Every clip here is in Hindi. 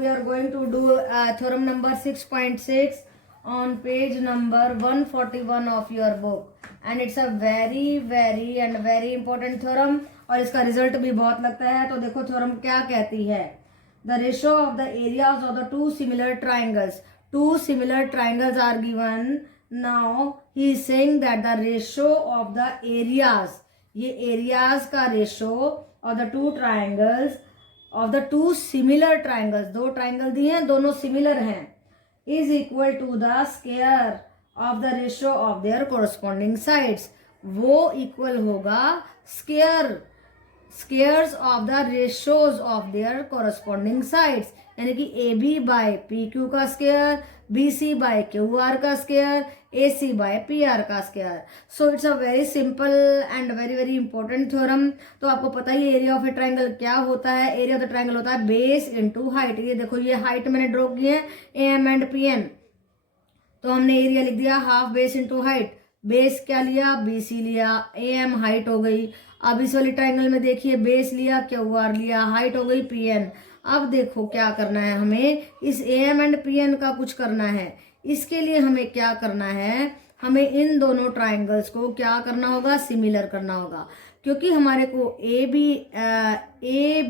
we are going to do theorem number 6.6 on page number 141 of your book, and it's a very important theorem और इसका रिजल्ट भी बहुत लगता है। तो देखो थ्योरम क्या कहती है। The ratio of the areas of the two similar triangles are given. Now he is saying that the ratio of the areas, ये एरियाज का ratio of the two triangles of the two similar triangles, दो ट्राइंगल दिए हैं दोनों सिमिलर हैं, is equal to the square of the ratio of their corresponding sides. वो इक्वल होगा squares of the ratios of their corresponding sides, यानी कि A B by P Q का square, B C by Q R का square, A C by P R का square. So it's a very simple and very important theorem. तो आपको पता ही एरिया ऑफ ए ट्राइंगल क्या होता है। एरिया ऑफ द ट्राइंगल होता है बेस इनटू हाइट। ये देखो ये हाइट मैंने ड्रॉ की है A M and P N, तो हमने एरिया लिख दिया half base into height. Base क्या लिया, बी सी लिया, ए एम हाइट हो गई। अब इस वाली ट्राइंगल में देखिए बेस लिया, क्यू आर लिया, हाइट हो गई पी एन। अब देखो क्या करना है, हमें इस A M and P N का कुछ करना है। इसके लिए हमें क्या करना है, हमें इन दोनों ट्राइंगल्स को क्या करना होगा, सिमिलर करना होगा। क्योंकि हमारे को A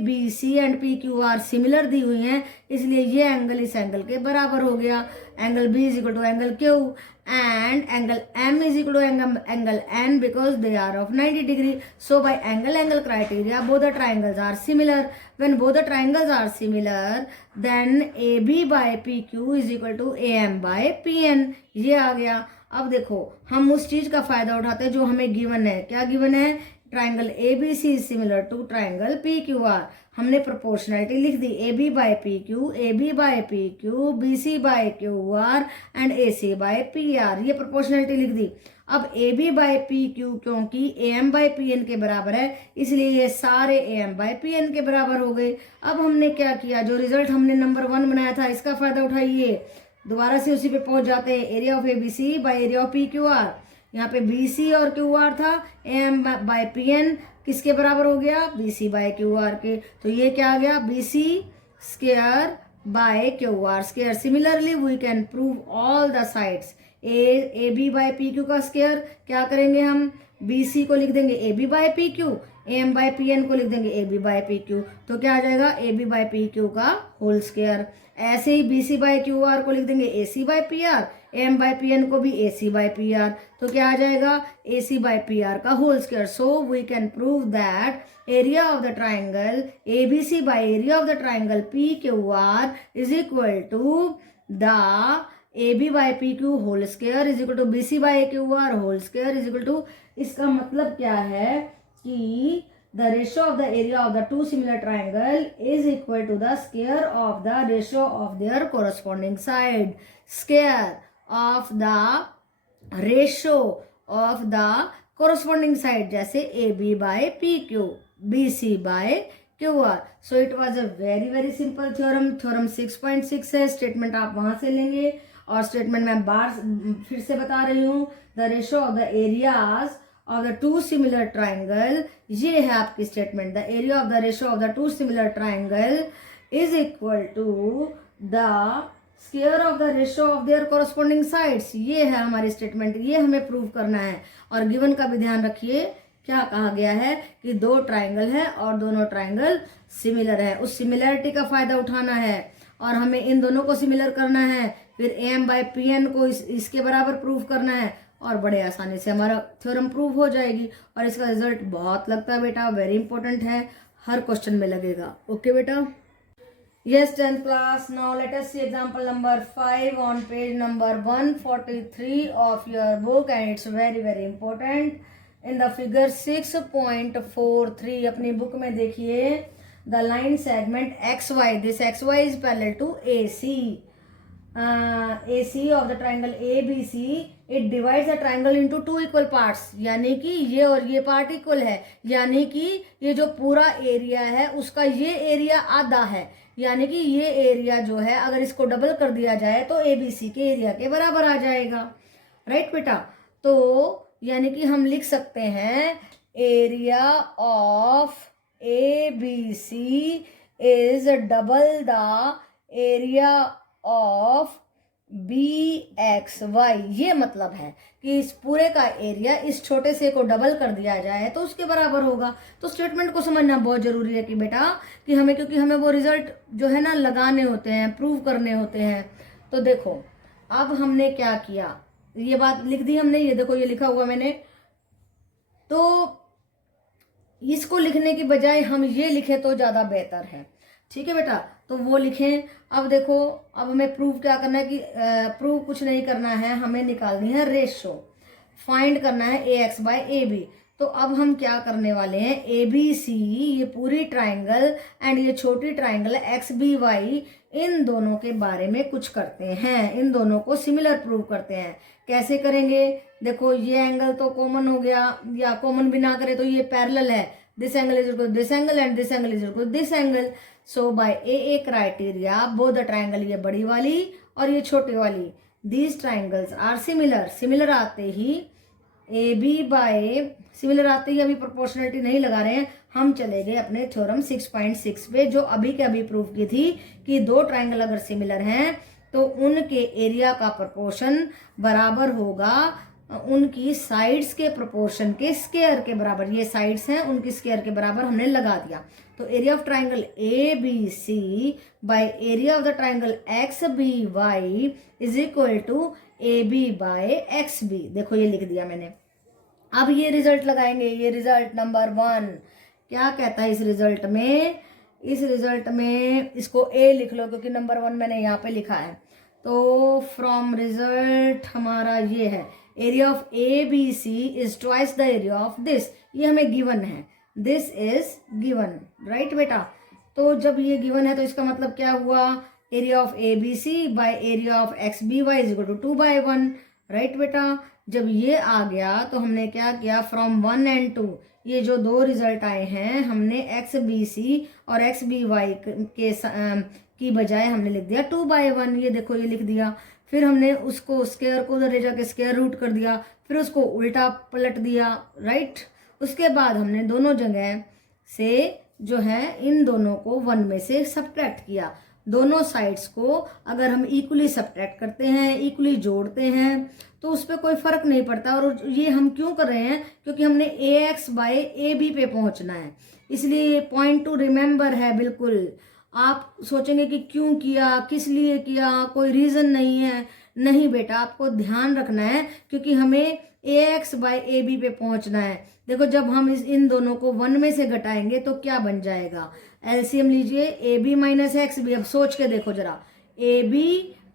B C and P Q R similar दी हुई हैं, इसलिए ये एंगल इस एंगल के बराबर हो गया। Angle B is equal to angle Q and angle M is equal to angle N because they are of 90 degree. So by angle criteria, both the triangles are similar. When both the triangles are similar, then AB by PQ is equal to AM by PN. ये आ गया। अब देखो हम उस चीज का फायदा उठाते हैं जो हमें गिवन है। क्या गिवन है, triangle ABC is similar to triangle PQR। हमने प्रोपोर्शनलिटी लिख दी, A B by P Q, A B by P Q, B C by Q R and A C by P R, ये प्रोपोर्शनलिटी लिख दी। अब A B by P Q क्योंकि A M by P N के बराबर है, इसलिए ये सारे A M by P N के बराबर हो गए। अब हमने क्या किया, जो रिजल्ट हमने नंबर 1 बनाया था इसका फायदा उठाइए, दोबारा से उसी पे पहुंच जाते हैं। Area of A B C by area of P Q R, यहाँ पे बी सी और क्यू आर था, A M by P N किसके बराबर हो गया, B C by Q R के। तो ये क्या आ गया, B C square by Q R square. Similarly we can prove all the sides. A B by P Q का स्क्वायर क्या करेंगे, हम बी सी को लिख देंगे A B by P Q, A M by P N को लिख देंगे A B by P Q, तो क्या आ जाएगा A B by P Q का होल स्क्वायर। ऐसे ही B C by Q R को लिख देंगे A C by P R, M by P N को भी A C by P R, तो क्या आ जाएगा A C by P R का whole square. So we can prove that area of the triangle A B C by area of the triangle P Q R is equal to the A B by P Q whole square is equal to B C by Q R whole square is equal to. इसका मतलब क्या है कि the ratio of the area of the two similar triangle is equal to the square of the ratio of their corresponding side. Square of the ratio of the corresponding side, जैसे AB by PQ, BC by QR. So it was a very simple theorem. Theorem 6.6 है, स्टेटमेंट आप वहां से लेंगे और स्टेटमेंट मैं बार फिर से बता रही हूँ। The ratio of the areas of the two similar triangle, ये है आपकी statement. The area of the ratio of the two similar triangle is equal to the square of the ratio of their corresponding sides, ये है हमारी स्टेटमेंट। ये हमें प्रूव करना है। और गिवन का भी ध्यान रखिए, क्या कहा गया है कि दो ट्राइंगल है और दोनों ट्राइंगल सिमिलर है, उस सिमिलरिटी का फायदा उठाना है और हमें इन दोनों को सिमिलर करना है। फिर A M by P N को इसके बराबर प्रूव करना है और बड़े आसानी से हमारा थ्योरम प्रूव हो जाएगी। और इसका रिजल्ट बहुत लगता है बेटा, वेरी इंपॉर्टेंट है, हर क्वेश्चन में लगेगा। ओके बेटा, yes 10th class, now let us see example number 5 on page number 143 of your book and it's very important. In the figure 6.43 अपनी बुक में देखिए, the line segment X Y, this X Y is parallel to A C. AC of the triangle ABC, it divides the triangle into two equal parts, यानी कि ये और ये पार्ट इक्वल है, यानी कि ये जो पूरा एरिया है उसका ये एरिया आधा है, यानी कि ये एरिया जो है अगर इसको डबल कर दिया जाए तो ABC के एरिया के बराबर आ जाएगा। राइट बेटा, तो यानी कि हम लिख सकते हैं area of ABC is double the area of BXY, ये मतलब है कि इस पूरे का एरिया इस छोटे से को डबल कर दिया जाए तो उसके बराबर होगा। तो स्टेटमेंट को समझना बहुत जरूरी है कि बेटा कि हमें, क्योंकि हमें वो रिजल्ट जो है ना लगाने होते हैं, प्रूव करने होते हैं। तो देखो अब हमने क्या किया, ये बात लिख दी हमने, ये देखो ये लिखा हुआ मैंने। तो इसको लिखने की बजाय हम ये लिखे तो ज्यादा बेहतर है। ठीक है बेटा, तो वो लिखें। अब देखो, अब हमें प्रूव क्या करना है कि प्रूव कुछ नहीं करना है, हमें निकालनी है रेशो, फाइंड करना है AX बाय AB। तो अब हम क्या करने वाले हैं, ABC, ये पूरी ट्राइंगल एंड ये छोटी ट्राइंगल XBY, इन दोनों के बारे में कुछ करते हैं, इन दोनों को सिमिलर प्रूव करते हैं। कैसे करेंगे, देखो ये एंगल तो कॉमन हो गया, या कॉमन भी ना करे तो ये पैरेलल है, this angle is equal this angle and this angle is equal this angle. So by AA criteria both the triangle, ये बड़ी वाली और ये छोटी वाली, these triangles are similar. Similar आते ही AB बाय, सिमिलर आते ही अभी प्रोपोर्शनलिटी नहीं लगा रहे हैं, हम चले गए अपने थ्योरम 6.6 पे, जो अभी के अभी प्रूव की थी कि दो ट्राइंगल अगर सिमिलर हैं तो उनके एरिया का प्रोपोर्शन बराबर होगा उनकी साइड्स के प्रोपोर्शन के स्क्वायर के बराबर। ये साइड्स हैं, उनकी स्क्वायर के बराबर हमने लगा दिया। तो area of triangle ABC by area of the triangle XBY is equal to AB by XB। देखो ये लिख दिया मैंने। अब ये रिजल्ट लगाएंगे, ये रिजल्ट नंबर 1 क्या कहता है इस रिजल्ट में, इस रिजल्ट में इसको A लिख लो क्योंकि नंबर 1 मैंने यहाँ पे लिखा है। तो फ्रॉम रिजल्ट हमारा ये है, area of ABC is twice the area of this, ये हमें गिवन है, दिस इज गिवन, राइट बेटा। तो जब ये गिवन है तो इसका मतलब क्या हुआ, area of ABC by area of XBY is equal to 2/1, right बेटा। जब ये आ गया तो हमने क्या किया, फ्रॉम 1 and 2, ये जो दो रिजल्ट आए हैं हमने XBC और XBY के की बजाय हमने लिख दिया 2/1, ये देखो ये लिख दिया। फिर हमने उसको स्क्वायर को उधर ले जाके स्क्वायर रूट कर दिया, फिर उसको उल्टा पलट दिया, राइट। उसके बाद हमने दोनों जगह से जो है इन दोनों को 1 में से सब्ट्रैक्ट किया। दोनों साइड्स को अगर हम इक्वली सब्ट्रैक्ट करते हैं, इक्वली जोड़ते हैं तो उस पर कोई फर्क नहीं पड़ता। और ये हम क्यों कर रहे हैं, क्योंकि हमने AX बाय AB पे पहुंचना है, इसलिए पॉइंट टू रिमेंबर है। बिल्कुल आप सोचेंगे कि क्यों किया, किस लिए किया, कोई रीजन नहीं है, नहीं बेटा, आपको ध्यान रखना है क्योंकि हमें AX बाय AB पे पहुंचना है। देखो जब हम इन दोनों को 1 में से घटाएंगे तो क्या बन जाएगा, एलसीएम लीजिए, AB माइनस XB। अब सोच के देखो जरा, AB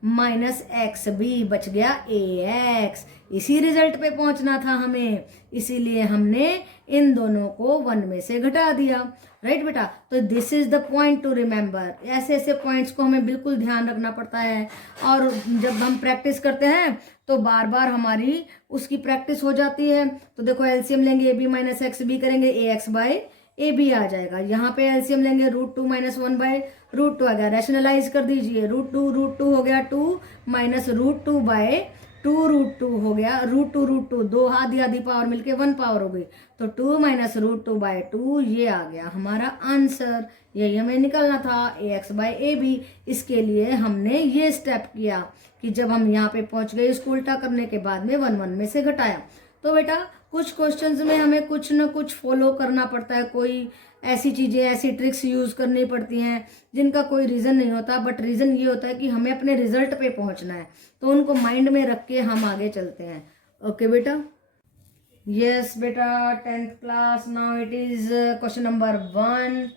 माइनस XB बच गया AX, इसी रिजल्ट पे पहुंचना था हमें, इसीलिए हमने इन दोनों को 1 में से घटा दिया, राइट बेटा। तो this is the point two remember. ऐसे ऐसे पॉइंट्स को हमें बिल्कुल ध्यान रखना पड़ता है, और जब हम प्रैक्टिस करते हैं तो बार बार हमारी उसकी प्रैक्टिस हो जाती है। तो देखो एलसीएम लेंगे, AB माइनस XB करेंगे, AX बाय AB आ जाएगा। यहाँ पे एलसीएम लेंगे, √2 माइनस 1 बाय √2 आ गया। रैशनलाइज कर दीजिए, √2 हो गया 2 माइनस √2 बाय 2√2 हो गया, √2 दो आधी आधी पावर मिलके 1 पावर हो गई, तो 2 माइनस √2 बाय 2, ये आ गया हमारा आंसर। यही हमें निकालना था, AX बाय AB। इसके लिए हमने ये स्टेप किया कि जब हम यहाँ पे पहुंच गए इसको उल्टा करने के बाद में 1 में से घटाया। तो बेटा कुछ क्वेश्चंस में हमें कुछ न कुछ फॉलो करना पड़ता है, कोई ऐसी चीजें, ऐसी ट्रिक्स यूज करनी पड़ती हैं जिनका कोई रीजन नहीं होता, बट रीजन ये होता है कि हमें अपने रिजल्ट पे पहुंचना है, तो उनको माइंड में रख के हम आगे चलते हैं। ओके बेटा, यस बेटा, 10th class, now it is question number 1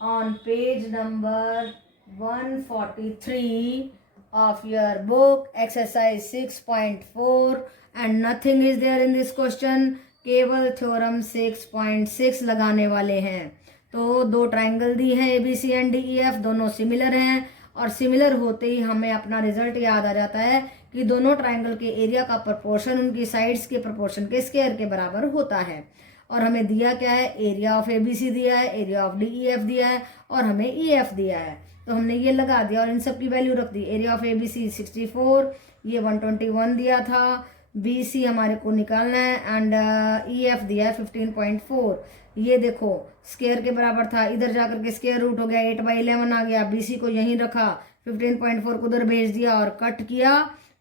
on page number 143 of your book, exercise 6.4, and nothing is there in this question, केवल थ्योरम 6.6 लगाने वाले हैं। तो दो ट्राइंगल दी है ABC एंड DEF, दोनों सिमिलर हैं, और सिमिलर होते ही हमें अपना रिजल्ट याद आ जाता है कि दोनों ट्राइंगल के एरिया का प्रोपोर्शन उनकी साइड्स के प्रोपोर्शन के स्क्वायर के बराबर होता है। और हमें दिया क्या है, एरिया ऑफ ABC दिया है, एरिया ऑफ DEF दिया है, और हमें EF दिया है। तो हमने ये लगा दिया और इन सब की वैल्यू रख दी। एरिया ऑफ ABC 64, ये 121 दिया था, बी सी हमारे को निकालना है एंड ई एफ दिया है 15.4। ये देखो स्क्वायर के बराबर था, इधर जाकर के स्क्वायर रूट हो गया, 8/11 आ गया। बी सी को यहीं रखा, 15.4 को उधर भेज दिया और कट किया,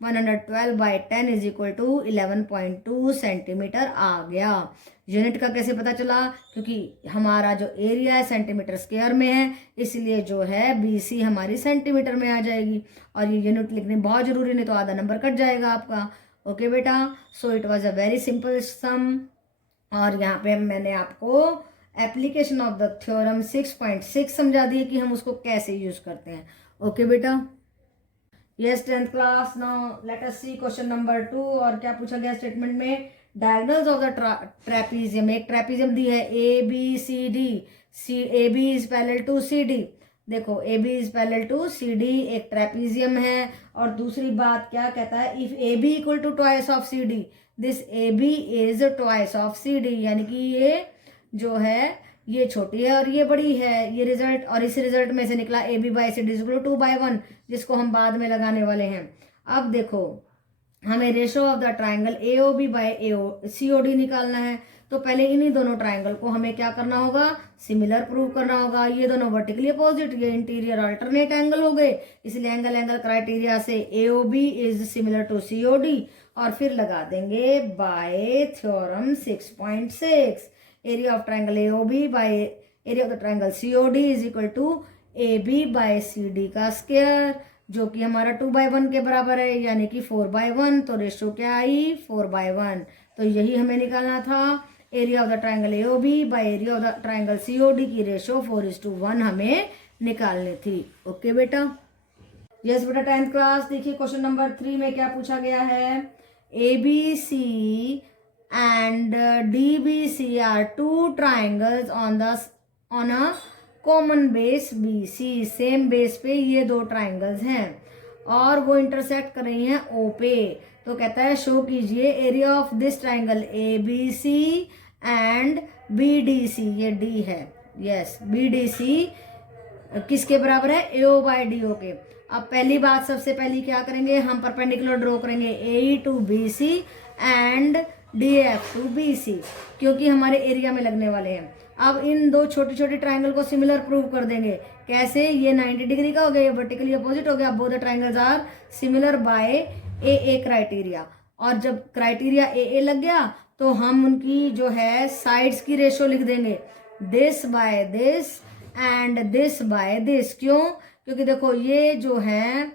112/10 इज इक्वल टू 11.2 सेंटीमीटर आ गया। यूनिट का कैसे पता चला? क्योंकि हमारा जो एरिया है सेंटीमीटर स्क्वायर में है, इसलिए जो है बीसी हमारी सेंटीमीटर में आ जाएगी। और ये यूनिट लिखने बहुत जरूरी, नहीं तो आधा नंबर कट जाएगा आपका। ओके बेटा, so it was a very simple सम। और यहाँ पे मैंने आपको एप्लीकेशन ऑफ द थ्योरम 6.6 समझा दिए कि हम उसको कैसे यूज करते हैं। ओके बेटा, yes 10th class. Now let us see question number 2। और क्या पूछा गया स्टेटमेंट में? डायगोनल्स ऑफ द ट्रेपीजियम, एक ट्रेपीजियम दी है A B C D, A B is parallel to C D. देखो A B is parallel to C D, एक ट्रेपीजियम है। और दूसरी बात क्या कहता है? If A B equal to twice of C D, this A B is twice of C D, यानी कि ये जो है ये छोटी है और ये बड़ी है। ये रिजल्ट, और इस रिजल्ट में से निकला A B by C D is equal to 2/1, जिसको हम बाद में लगाने वाले हैं। अब देखो हमें ratio of the triangle A O B by C O D निकालना है। तो पहले इन्हीं दोनों ट्राइंगल को हमें क्या करना होगा? सिमिलर प्रूव करना होगा। ये दोनों वर्टिकली अपोजिट, ये इंटीरियर अल्टरनेट एंगल हो गए, इसलिए एंगल क्राइटेरिया से A O B is similar to C O D. और फिर लगा देंगे by theorem 6.6, area of triangle A O B by area of the triangle C O D is equal to A B by C D का स्क्वायर, जो कि हमारा 2/1 के बराबर है, यानी कि 4/1। तो रेशो क्या आई? 4/1। तो यही हमें निकालना था। Area of the triangle A O B by area of the triangle C O D की रेशो 4:1 हमें निकालनी थी। ओके बेटा, यस बेटा 10th क्लास। देखिए क्वेश्चन नंबर 3 में क्या पूछा गया है? A B C and D B C are two triangles on a common base B C, same base पे ये दो ट्राइंगल्स हैं और वो इंटरसेक्ट कर रही हैं ओ पे। तो कहता है शो कीजिए area of this triangle A B C and B D C, ये डी है, यस बी डी सी किसके बराबर है? ए ओ बाई डी ओ के। अब पहली बात, सबसे पहली क्या करेंगे? हम परपेंडिकुलर ड्रॉ करेंगे A E to B C and D F to B C, क्योंकि हमारे एरिया में लगने वाले हैं। अब इन दो छोटी छोटी ट्राइंगल को सिमिलर प्रूव कर देंगे। कैसे? ये 90 डिग्री का हो गया, ये वर्टिकली अपोजिट हो गया। Both the triangles are similar by A criteria. और जब क्राइटेरिया ए लग गया तो हम उनकी जो है साइड्स की रेशो लिख देंगे, this by this and this by this. क्यों? क्योंकि देखो ये जो है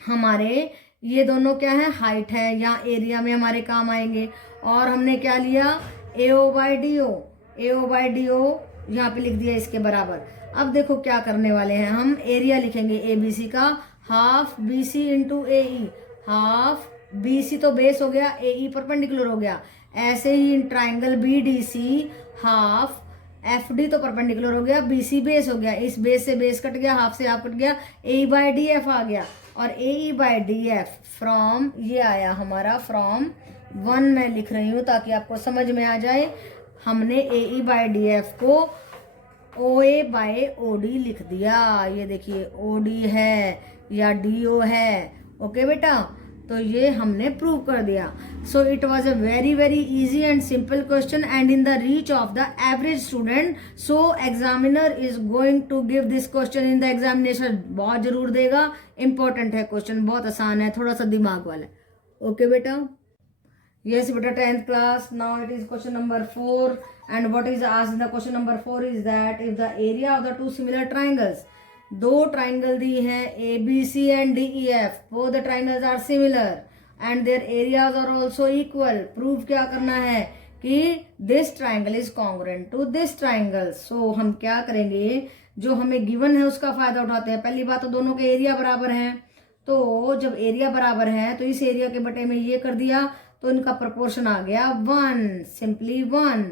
हमारे, ये दोनों क्या है? हाइट है, या एरिया में हमारे काम आएंगे। और हमने क्या लिया? A O by D O, A O by D O यहाँ पे लिख दिया इसके बराबर। अब देखो क्या करने वाले हैं, हम एरिया लिखेंगे ए बी सी का, हाफ बी सी इंटू ए ई, हाफ बी सी तो बेस हो गया, ए ई परपेंडिकुलर हो गया। ऐसे ही in triangle B D C, half F D तो परपेंडिकुलर हो गया, बी सी बेस हो गया, इस बेस से बेस कट गया, हाफ से हाफ कट गया, ए ई बाई डी एफ आ गया। और ए ई बाई डी एफ फ्रॉम, ये आया हमारा फ्रॉम 1 मैं लिख रही हूँ ताकि आपको समझ में आ जाए। हमने ए ई बाई डी एफ को ओ ए बाई ओ डी लिख दिया। ये देखिए ओ डी है या डी ओ है। ओके बेटा, तो ये हमने प्रूव कर दिया। So it was a very very easy and simple question and in the reach of the average student. So examiner is going to give this question in the examination. बहुत जरूर देगा, इंपॉर्टेंट है क्वेश्चन, बहुत आसान है, थोड़ा सा दिमाग वाला है। ओके बेटा, yes beta 10th class. Now it is question number 4 and what is asked in the question number 4 is that if the area of the two similar triangles, दो ट्राइंगल दी हैं A B C and D E F, both the triangles are similar and their areas are also equal. Proof क्या करना है कि this triangle is congruent to this triangle. So हम क्या करेंगे, जो हमें गिवन है उसका फायदा उठाते हैं। पहली बात तो दोनों के एरिया बराबर हैं, तो जब एरिया बराबर है तो इस एरिया के बटे में ये कर दिया तो इनका प्रोपोर्शन आ गया 1, सिंपली 1।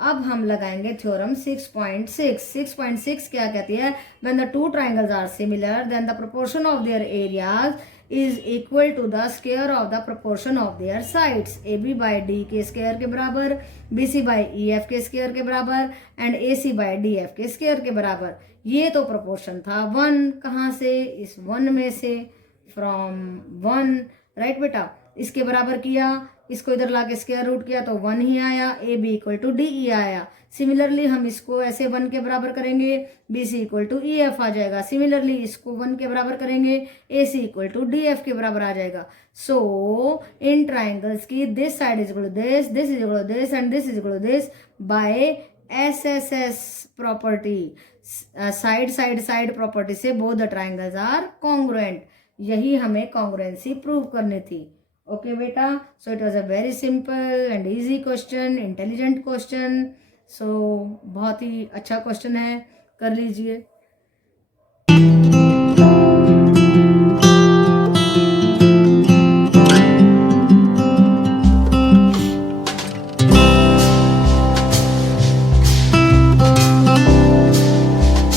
अब हम लगाएंगे थ्योरम 6.6। 6.6 क्या कहती है? When the two triangles are similar then the proportion of their areas is equal to the square of the proportion of their sides. A B by D के स्क्वायर के बराबर, B C by E F के स्क्वायर के बराबर and A C by D F के स्क्वायर के बराबर। ये तो प्रोपोर्शन था 1, कहाँ से? इस 1 में से, फ्रॉम 1, राइट बेटा। इसके बराबर किया इसको इधर ला के स्क्वायर रूट किया तो 1 ही आया, A B equal to D E आया। सिमिलरली हम इसको ऐसे 1 के बराबर करेंगे, B C equal to E F आ जाएगा। सिमिलरली इसको 1 के बराबर करेंगे, A C equal to D F के बराबर आ जाएगा। सो इन ट्राइंगल्स की this side is equal to this is equal to this and this is equal to this by SSS property, side side side property से both the triangles are congruent. यही हमें कॉन्ग्रुएंसी प्रूव करनी थी। ओके बेटा, so it was a very simple and easy question, intelligent question. So बहुत ही अच्छा क्वेश्चन है, कर लीजिए।